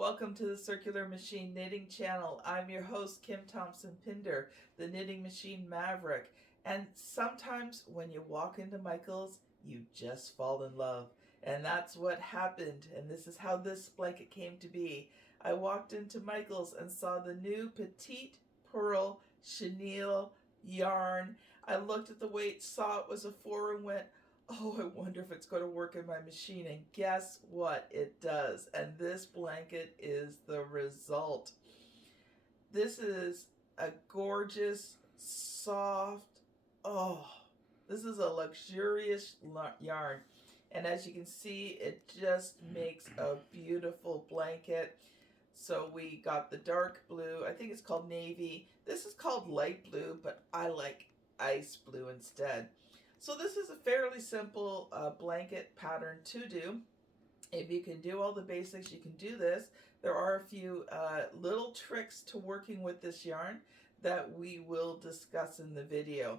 Welcome to the Circular Machine Knitting Channel. I'm your host, Kim Thompson-Pinder, the Knitting Machine Maverick. And sometimes when you walk into Michael's, you just fall in love. And that's what happened. And this is how this blanket came to be. I walked into Michael's and saw the new Petite Purl Chenille yarn. I looked at the weight, saw it was a 4, and went, oh, I wonder if it's going to work in my machine. And guess what? It does. And this blanket is the result. This is a gorgeous, soft, this is a luxurious yarn. And as you can see, it just makes a beautiful blanket. So we got the dark blue. I think it's called navy. This is called light blue, but I like ice blue instead. So this is a fairly simple blanket pattern to do. If you can do all the basics, you can do this. There are a few little tricks to working with this yarn that we will discuss in the video.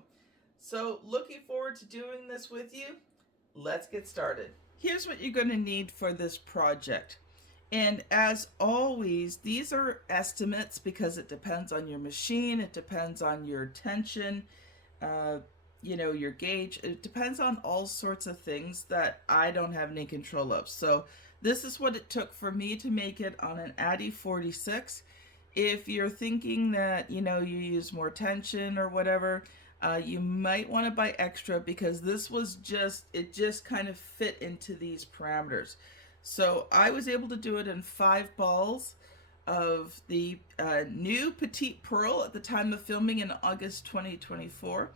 So looking forward to doing this with you. Let's get started. Here's what you're going to need for this project. And as always, these are estimates because it depends on your machine, it depends on your tension, your gauge. It depends on all sorts of things that I don't have any control of. So this is what it took for me to make it on an Addi 46. If you're thinking that, you use more tension or whatever, you might want to buy extra because this was it just kind of fit into these parameters. So I was able to do it in 5 balls of the new Petite Purl at the time of filming in August 2024.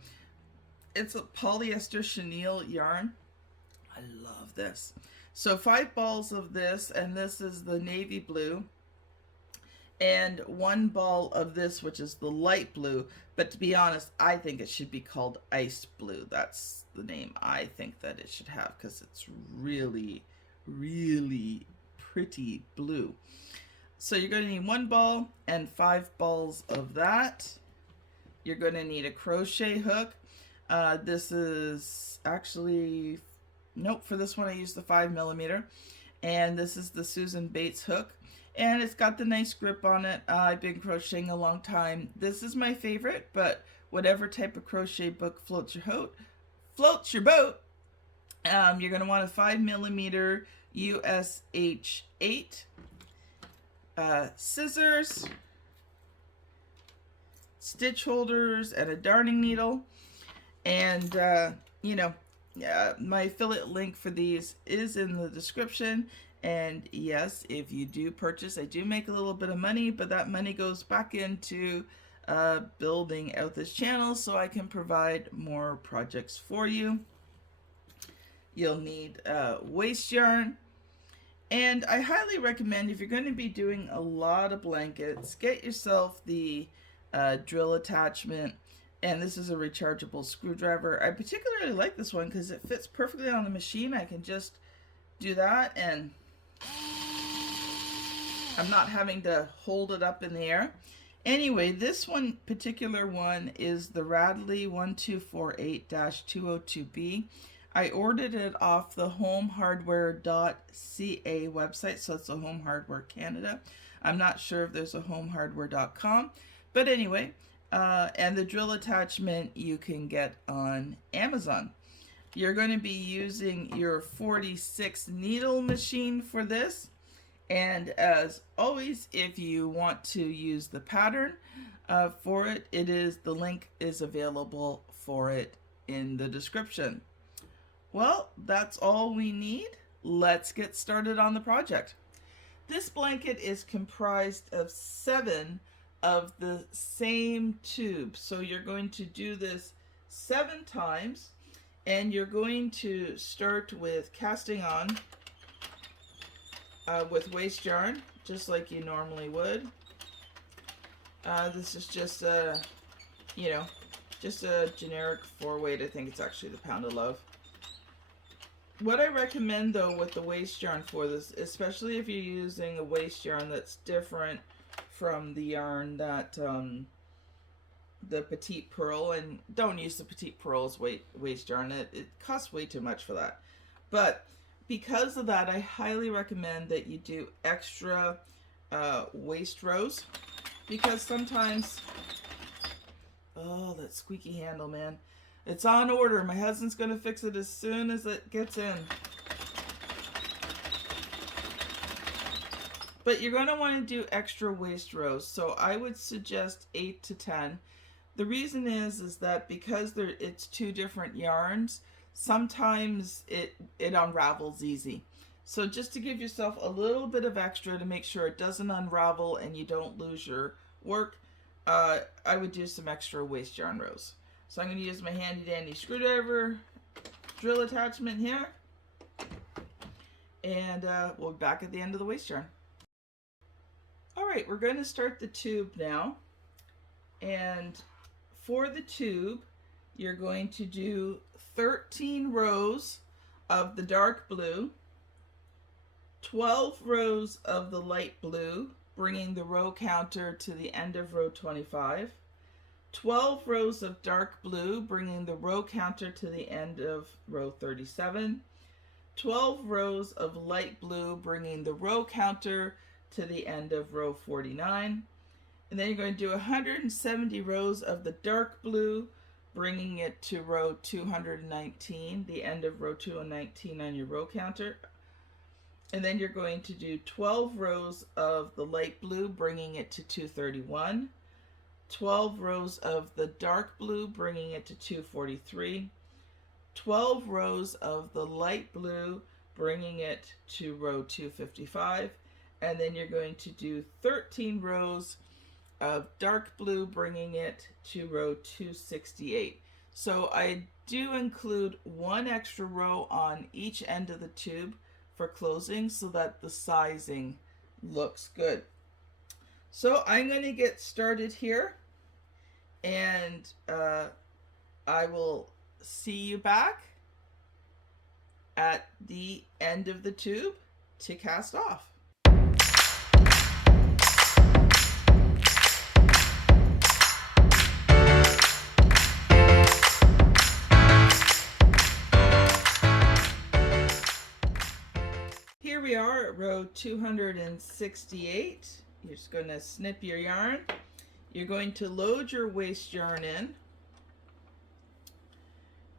It's a polyester chenille yarn. I love this. So 5 balls of this, and this is the navy blue, and 1 ball of this, which is the light blue. But to be honest, I think it should be called ice blue. That's the name I think that it should have because it's really, really pretty blue. So you're going to need 1 ball and 5 balls of that. You're going to need a crochet hook. This is actually, nope, for this one I used the 5mm, and this is the Susan Bates hook, and it's got the nice grip on it. I've been crocheting a long time. This is my favorite, but whatever type of crochet book floats your boat, you're going to want a 5mm US H8, scissors, stitch holders, and a darning needle. And, my affiliate link for these is in the description. And yes, if you do purchase, I do make a little bit of money, but that money goes back into building out this channel so I can provide more projects for you. You'll need waste yarn. And I highly recommend, if you're going to be doing a lot of blankets, get yourself the drill attachment. And this is a rechargeable screwdriver. I particularly like this one because it fits perfectly on the machine. I can just do that and I'm not having to hold it up in the air. Anyway, this particular one is the Radley 1248-202B. I ordered it off the homehardware.ca website, so it's a Home Hardware Canada. I'm not sure if there's a homehardware.com, but anyway, and the drill attachment you can get on Amazon. You're going to be using your 46 needle machine for this. And as always, if you want to use the pattern for it, the link is available for it in the description. Well, that's all we need. Let's get started on the project. This blanket is comprised of 7 of the same tube. So you're going to do this 7 times, and you're going to start with casting on with waste yarn, just like you normally would. This is just a, just a generic 4-weight. I think it's actually the Pound of Love. What I recommend though with the waste yarn for this, especially if you're using a waste yarn that's different from the yarn that the Petite Purl, and don't use the Petite Purl's waste yarn. It costs way too much for that. But because of that, I highly recommend that you do extra waist rows, because sometimes, oh, that squeaky handle, man. It's on order. My husband's going to fix it as soon as it gets in. But you're going to want to do extra waist rows, so I would suggest 8 to 10. The reason is that because it's two different yarns, sometimes it unravels easy. So just to give yourself a little bit of extra to make sure it doesn't unravel and you don't lose your work, I would do some extra waist yarn rows. So I'm going to use my handy dandy screwdriver drill attachment here, and we'll be back at the end of the waist yarn. Alright, we're going to start the tube now, and for the tube you're going to do 13 rows of the dark blue, 12 rows of the light blue, bringing the row counter to the end of row 25, 12 rows of dark blue, bringing the row counter to the end of row 37, 12 rows of light blue, bringing the row counter to the end of row 49, and then you're going to do 170 rows of the dark blue, bringing it to row 219, the end of row 219 on your row counter. And then you're going to do 12 rows of the light blue, bringing it to 231, 12 rows of the dark blue, bringing it to 243, 12 rows of the light blue, bringing it to row 255, and then you're going to do 13 rows of dark blue, bringing it to row 268. So I do include one extra row on each end of the tube for closing so that the sizing looks good. So I'm going to get started here, and I will see you back at the end of the tube to cast off. Here we are at row 268. You're just going to snip your yarn. You're going to load your waist yarn in,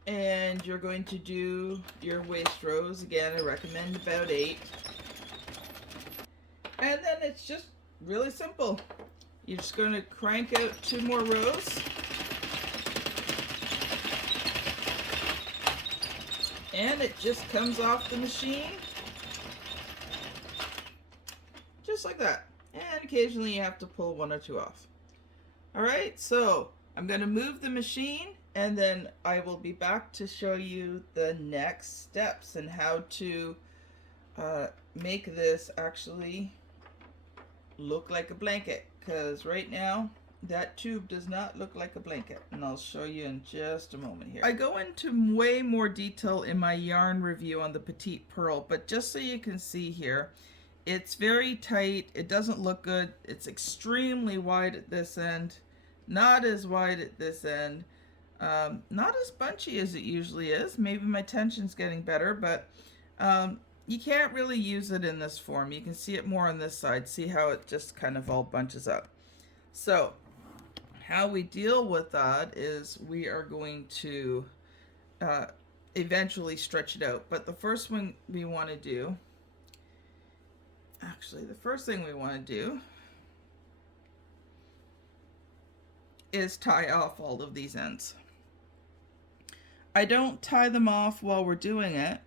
and you're going to do your waist rows. Again, I recommend about 8. And then it's just really simple. You're just going to crank out 2 more rows, and it just comes off the machine just like that. And occasionally you have to pull 1 or 2 off. Alright, so I'm going to move the machine, and then I will be back to show you the next steps and how to make this actually look like a blanket, because right now that tube does not look like a blanket, and I'll show you in just a moment here. I go into way more detail in my yarn review on the Petite Purl, but just so you can see here, it's very tight. It doesn't look good. It's extremely wide at this end, not as wide at this end, not as bunchy as it usually is. Maybe my tension's getting better, but you can't really use it in this form. You can see it more on this side. See how it just kind of all bunches up. So how we deal with that is we are going to eventually stretch it out. But the first one we want to do, actually the first thing we want to do is tie off all of these ends. I don't tie them off while we're doing it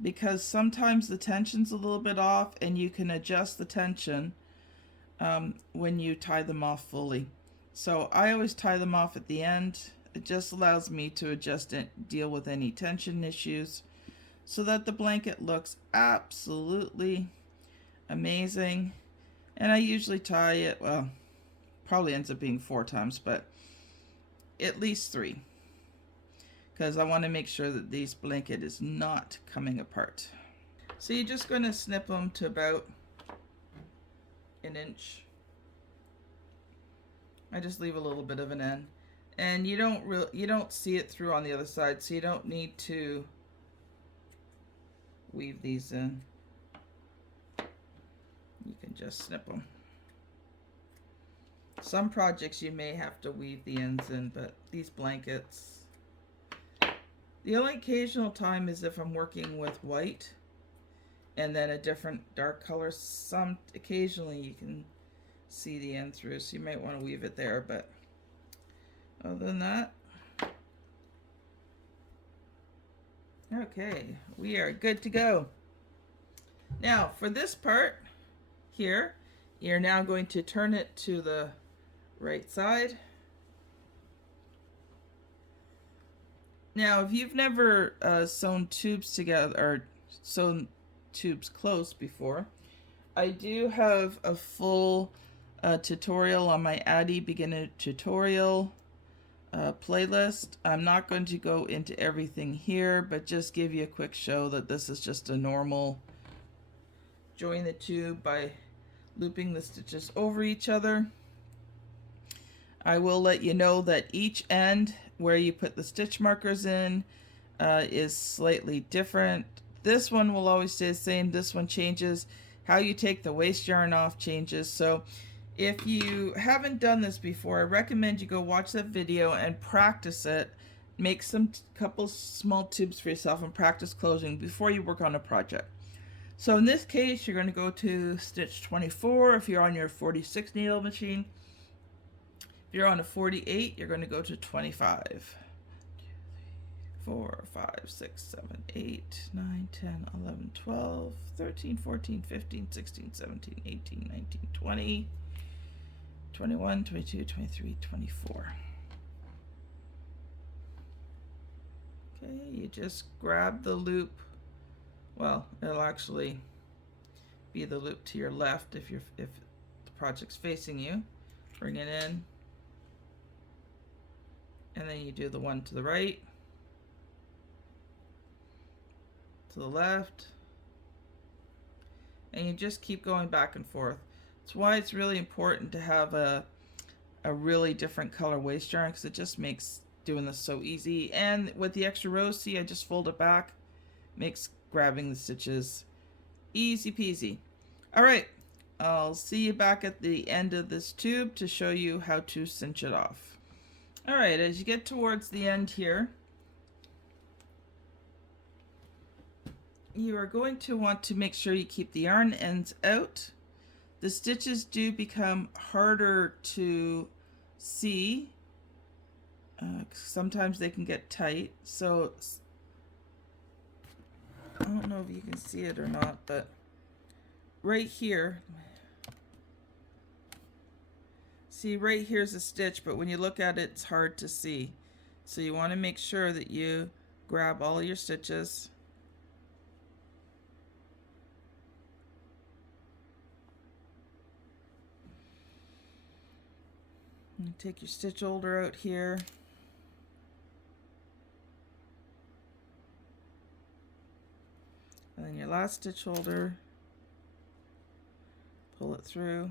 because sometimes the tension's a little bit off, and you can adjust the tension when you tie them off fully. So I always tie them off at the end. It just allows me to adjust it, deal with any tension issues, so that the blanket looks absolutely amazing. And I usually tie it, well, probably ends up being 4 times, but at least 3, because I want to make sure that this blanket is not coming apart. So you're just going to snip them to about 1 inch. I just leave a little bit of an end, and you don't see it through on the other side, so you don't need to weave these in. You can just snip them. Some projects you may have to weave the ends in, but these blankets, the only occasional time is if I'm working with white and then a different dark color. Some occasionally you can see the end through, so you might want to weave it there, but other than that, okay, we are good to go. Now for this part here, you're now going to turn it to the right side. Now if you've never sewn tubes together or sewn tubes close before, I do have a full tutorial on my Addi beginner tutorial playlist. I'm not going to go into everything here, but just give you a quick show that this is just a normal join the tube by looping the stitches over each other. I will let you know that each end where you put the stitch markers in is slightly different. This one will always stay the same. This one changes. How you take the waste yarn off changes. So if you haven't done this before, I recommend you go watch that video and practice it. Make some couple small tubes for yourself and practice closing before you work on a project. So in this case, you're going to go to stitch 24 if you're on your 46 needle machine. If you're on a 48, you're going to go to 25. 4, 5, 6, 7, 8, 9, 10, 11, 12, 13, 14, 15, 16, 17, 18, 19, 20, 21, 22, 23, 24. Okay, you just grab the loop. Well, it'll actually be the loop to your left if the project's facing you. Bring it in. And then you do the one to the right, to the left, and you just keep going back and forth. That's why it's really important to have a really different color waste yarn, because it just makes doing this so easy. And with the extra rows, see, I just fold it back, makes grabbing the stitches easy peasy. All right, I'll see you back at the end of this tube to show you how to cinch it off. All right, as you get towards the end here, you are going to want to make sure you keep the yarn ends out. The stitches do become harder to see. Sometimes they can get tight, so I don't know if you can see it or not, but right here, see, right here's a stitch, but when you look at it, it's hard to see. So you want to make sure that you grab all your stitches. And take your stitch holder out here. And then your last stitch holder, pull it through.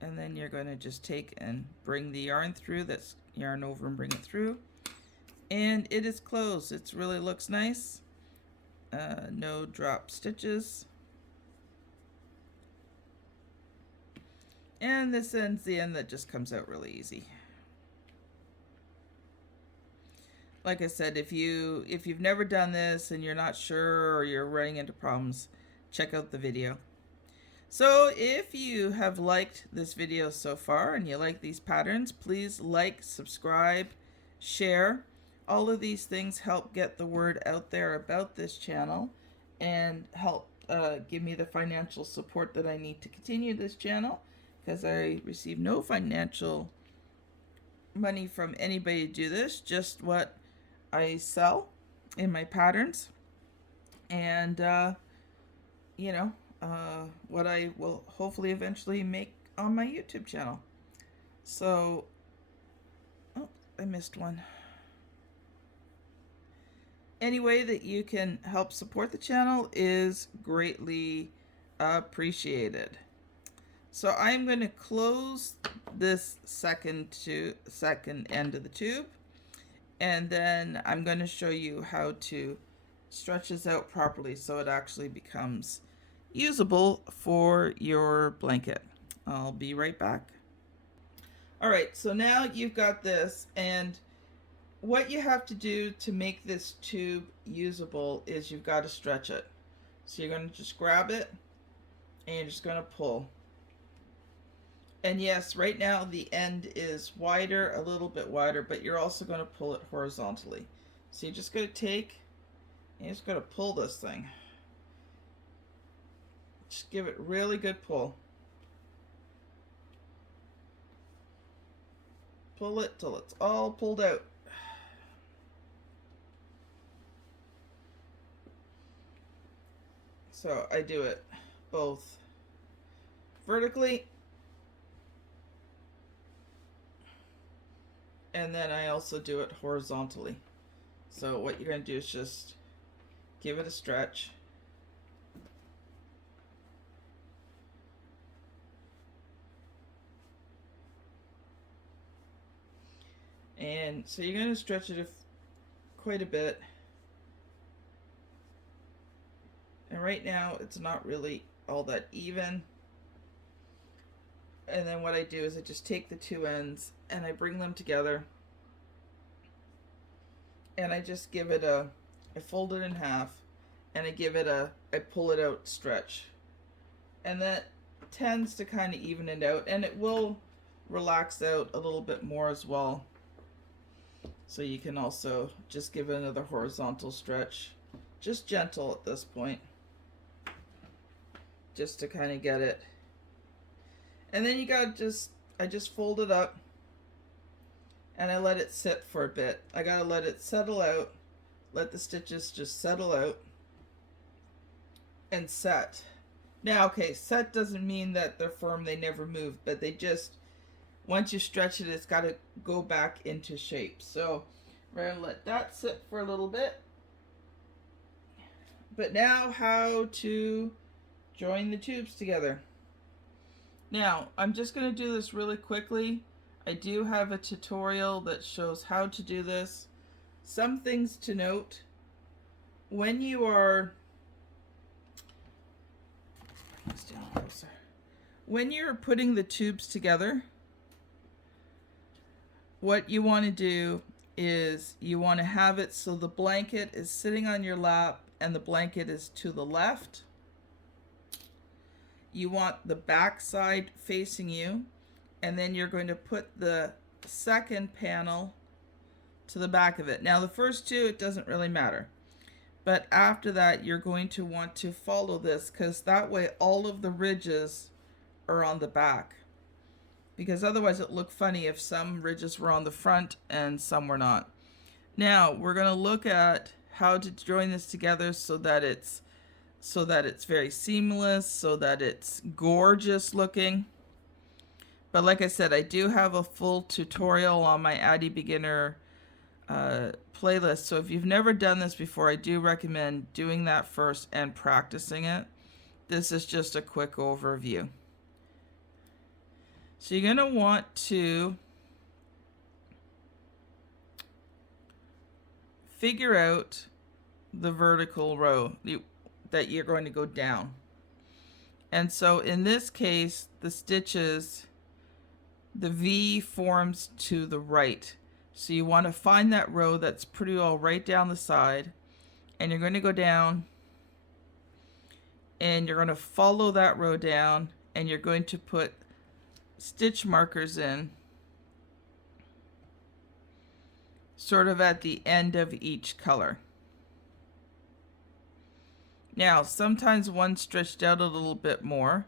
And then you're going to just take and bring the yarn through. That's yarn over and bring it through. And it is closed. It really looks nice. No drop stitches. And this ends the end that just comes out really easy. Like I said, if you've never done this and you're not sure or you're running into problems, check out the video. So if you have liked this video so far and you like these patterns, please like, subscribe, share. All of these things help get the word out there about this channel and help give me the financial support that I need to continue this channel, because I receive no financial money from anybody to do this, just what I sell in my patterns, and you know, what I will hopefully eventually make on my YouTube channel. So, oh, I missed one. Any way that you can help support the channel is greatly appreciated. So I'm going to close this second end of the tube, and then I'm going to show you how to stretch this out properly so it actually becomes usable for your blanket. I'll be right back. All right, so now you've got this, and what you have to do to make this tube usable is you've got to stretch it. So you're going to just grab it and you're just going to pull. And yes, right now the end is wider, a little bit wider, but you're also going to pull it horizontally. So you're just going to take and you're just going to pull this thing. Just give it really good pull. Pull it till it's all pulled out. So I do it both vertically and then I also do it horizontally. So what you're going to do is just give it a stretch. And so you're going to stretch it quite a bit. And right now it's not really all that even. And then what I do is I just take the two ends and I bring them together. And I just give it I fold it in half and I pull it out stretch. And that tends to kind of even it out, and it will relax out a little bit more as well. So you can also just give it another horizontal stretch, just gentle at this point, just to kind of get it. And then you gotta I just fold it up and I let it sit for a bit. I gotta let it settle out, let the stitches just settle out and set. Now, okay, set doesn't mean that they're firm, they never move, but they just, once you stretch it, it's got to go back into shape. So we're going to let that sit for a little bit. But now how to join the tubes together. Now, I'm just going to do this really quickly. I do have a tutorial that shows how to do this. Some things to note. When you are when you're putting the tubes together, what you want to do is you want to have it so the blanket is sitting on your lap and the blanket is to the left. You want the back side facing you, and then you're going to put the second panel to the back of it. Now the first two, it doesn't really matter. But after that, you're going to want to follow this, because that way all of the ridges are on the back. Because otherwise it looked funny if some ridges were on the front and some were not. Now we're going to look at how to join this together so that it's very seamless, so that it's gorgeous looking. But like I said, I do have a full tutorial on my Addi beginner playlist. So if you've never done this before, I do recommend doing that first and practicing it. This is just a quick overview. So you're going to want to figure out the vertical row that you're going to go down. And so in this case, the stitches, the V forms to the right. So you want to find that row that's pretty well right down the side, and you're going to go down and you're going to follow that row down, and you're going to put stitch markers in sort of at the end of each color. Now sometimes one stretched out a little bit more,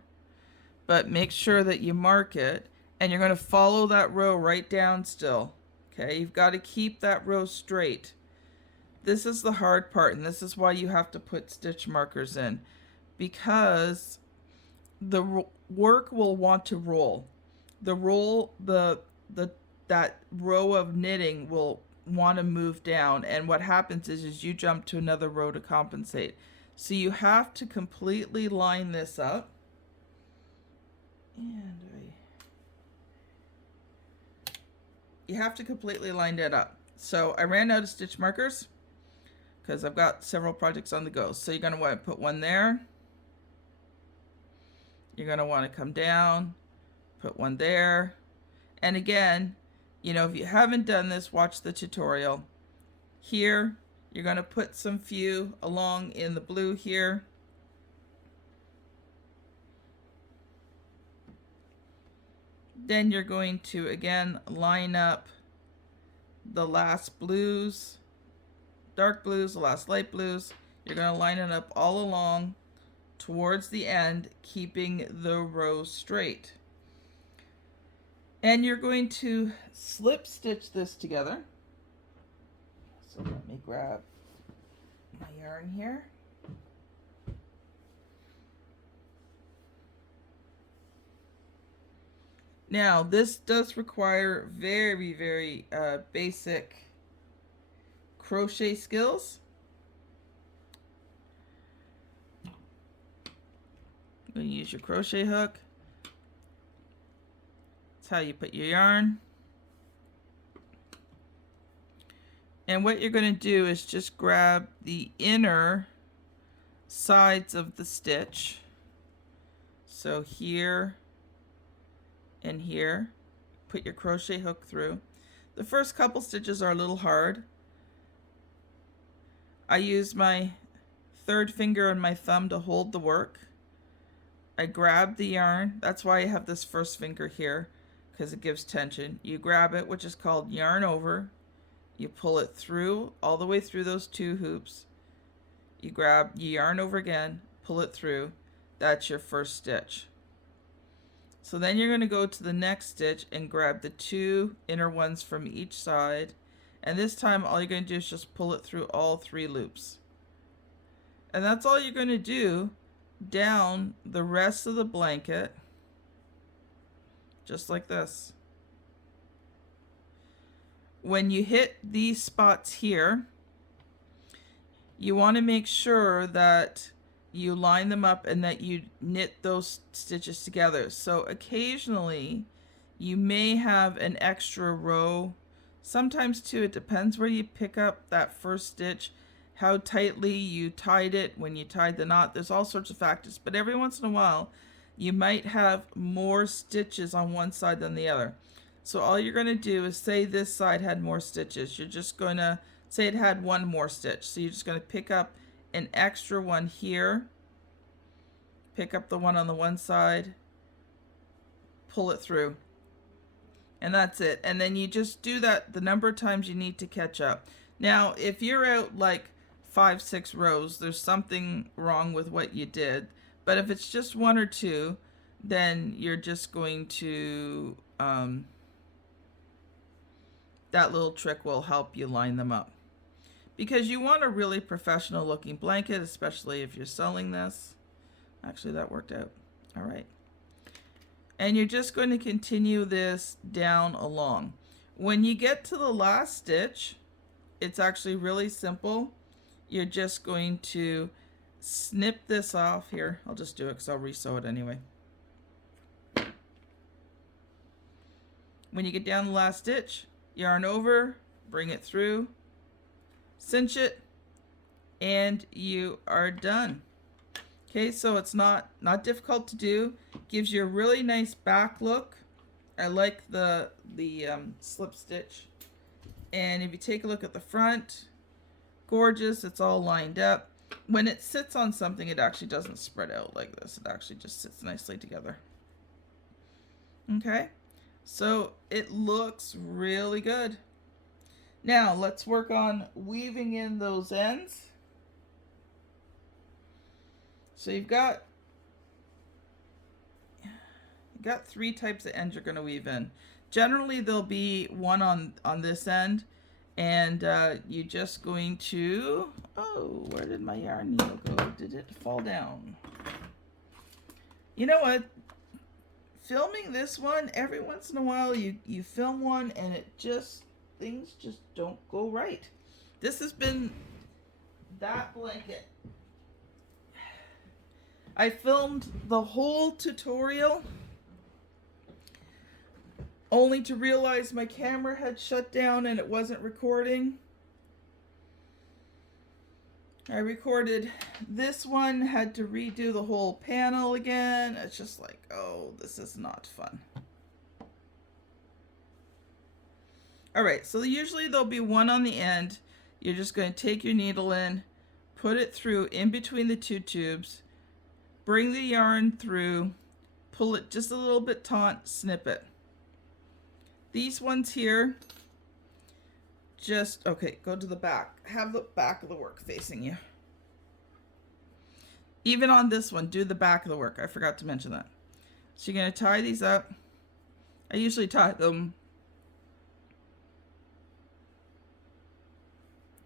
but make sure that you mark it, and you're going to follow that row right down still. Okay, you've got to keep that row straight. This is the hard part, and this is why you have to put stitch markers in, because the work will want to roll. That row of knitting will want to move down, and what happens is you jump to another row to compensate. So you have to completely line this up. You have to completely line that up. So I ran out of stitch markers because I've got several projects on the go. So you're going to want to put one there. You're going to want to come down, Put one there. And again, you know, if you haven't done this, watch the tutorial. Here, you're going to put some few along in the blue here. Then you're going to, again, line up the last blues, dark blues, the last light blues. You're going to line it up all along towards the end, keeping the rows straight. And you're going to slip stitch this together. So let me grab my yarn here. Now, this does require very, very basic crochet skills. I'm going to use your crochet hook. That's how you put your yarn. And what you're going to do is just grab the inner sides of the stitch. So here and here, put your crochet hook through. The first couple stitches are a little hard. I use my third finger and my thumb to hold the work. I grab the yarn. That's why I have this first finger here, because it gives tension. You grab it, which is called yarn over. You pull it through, all the way through those two hoops. You grab, you yarn over again, pull it through. That's your first stitch. So then you're going to go to the next stitch and grab the two inner ones from each side. And this time all you're going to do is just pull it through all three loops. And that's all you're going to do down the rest of the blanket. Just like this. When you hit these spots here, you want to make sure that you line them up and that you knit those stitches together. So occasionally you may have an extra row. Sometimes too, it depends where you pick up that first stitch, how tightly you tied it when you tied the knot. There's all sorts of factors, but every once in a while you might have more stitches on one side than the other. So all you're going to do is say this side had more stitches. You're just going to say it had one more stitch. So you're just going to pick up an extra one here, pick up the one on the one side, pull it through, and that's it. And then you just do that the number of times you need to catch up. Now if you're out like 5-6 rows, there's something wrong with what you did, but if it's just one or two, then you're just going to that little trick will help you line them up. Because you want a really professional looking blanket, especially if you're selling this. Actually, that worked out. All right. And you're just going to continue this down along. When you get to the last stitch, it's actually really simple. You're just going to snip this off here. I'll just do it because I'll re-sew it anyway. When you get down the last stitch, yarn over, bring it through, cinch it, and you are done. Okay, so it's not difficult to do. Gives you a really nice back look. I like the slip stitch. And if you take a look at the front, gorgeous. It's all lined up. When it sits on something, it actually doesn't spread out like this. It actually just sits nicely together. Okay, so it looks really good. Now let's work on weaving in those ends. So you've got 3 types of ends you're going to weave in. Generally there'll be one on this end, and you're just going to, oh, where did my yarn needle go? Did it fall down? You know what? Filming this one, every once in a while you film one and things just don't go right. This has been that blanket. I filmed the whole tutorial only to realize my camera had shut down and it wasn't recording. I recorded this one, had to redo the whole panel again. It's just like, oh, this is not fun. All right, so usually there'll be one on the end. You're just going to take your needle in, put it through in between the two tubes, bring the yarn through, pull it just a little bit taut, snip it. These ones here, just, okay, go to the back. Have the back of the work facing you. Even on this one, do the back of the work. I forgot to mention that. So you're going to tie these up. I usually tie them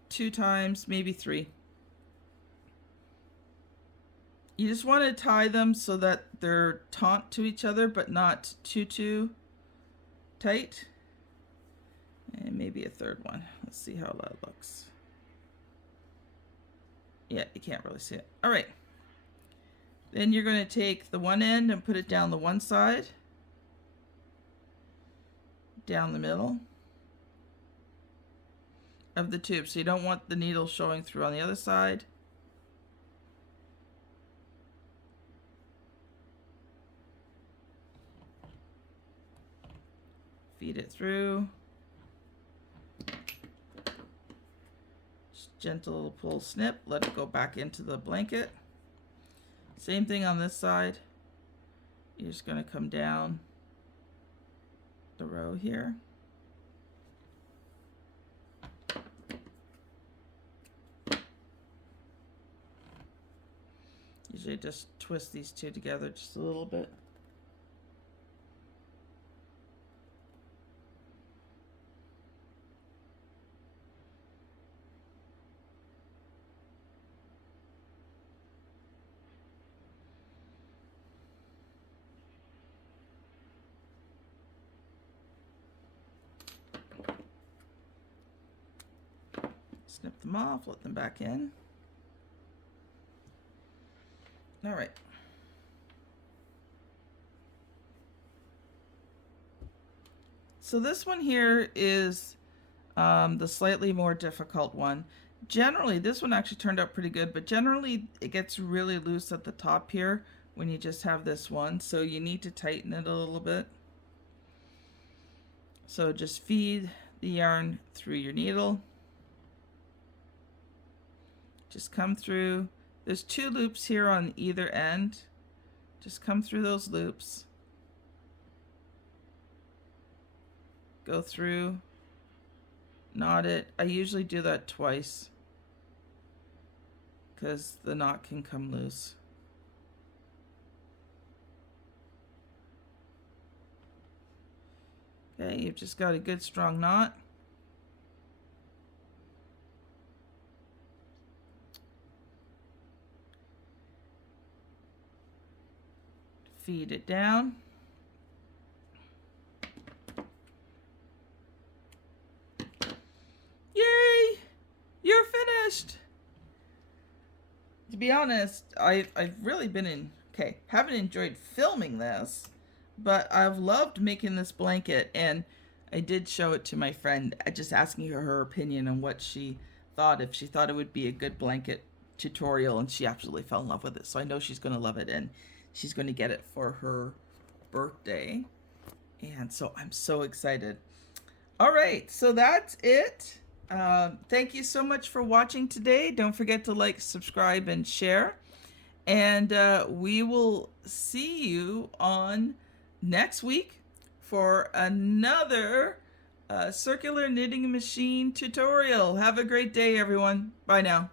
2 times, maybe 3. You just want to tie them so that they're taut to each other, but not too tight. And maybe a third one. Let's see how that looks. Yeah, you can't really see it. All right. Then you're going to take the one end and put it down the one side, down the middle of the tube. So you don't want the needle showing through on the other side. Feed it through. Just gentle pull, snip, let it go back into the blanket. Same thing on this side. You're just going to come down the row here. Usually just twist these two together just a little bit. Snip them off, let them back in. All right. So this one here is the slightly more difficult one. Generally, this one actually turned out pretty good, but generally it gets really loose at the top here when you just have this one. So you need to tighten it a little bit. So just feed the yarn through your needle. Just come through. There's 2 loops here on either end. Just come through those loops. Go through, knot it. I usually do that twice because the knot can come loose. Okay, you've just got a good strong knot. Feed it down. Yay! You're finished! To be honest, I've really been haven't enjoyed filming this, but I've loved making this blanket, and I did show it to my friend, just asking her opinion on what she thought, if she thought it would be a good blanket tutorial, and she absolutely fell in love with it. So I know she's going to love it, and she's going to get it for her birthday. And so I'm so excited. All right, so that's it. Thank you so much for watching today. Don't forget to like, subscribe, and share. And we will see you on next week for another circular knitting machine tutorial. Have a great day, everyone. Bye now.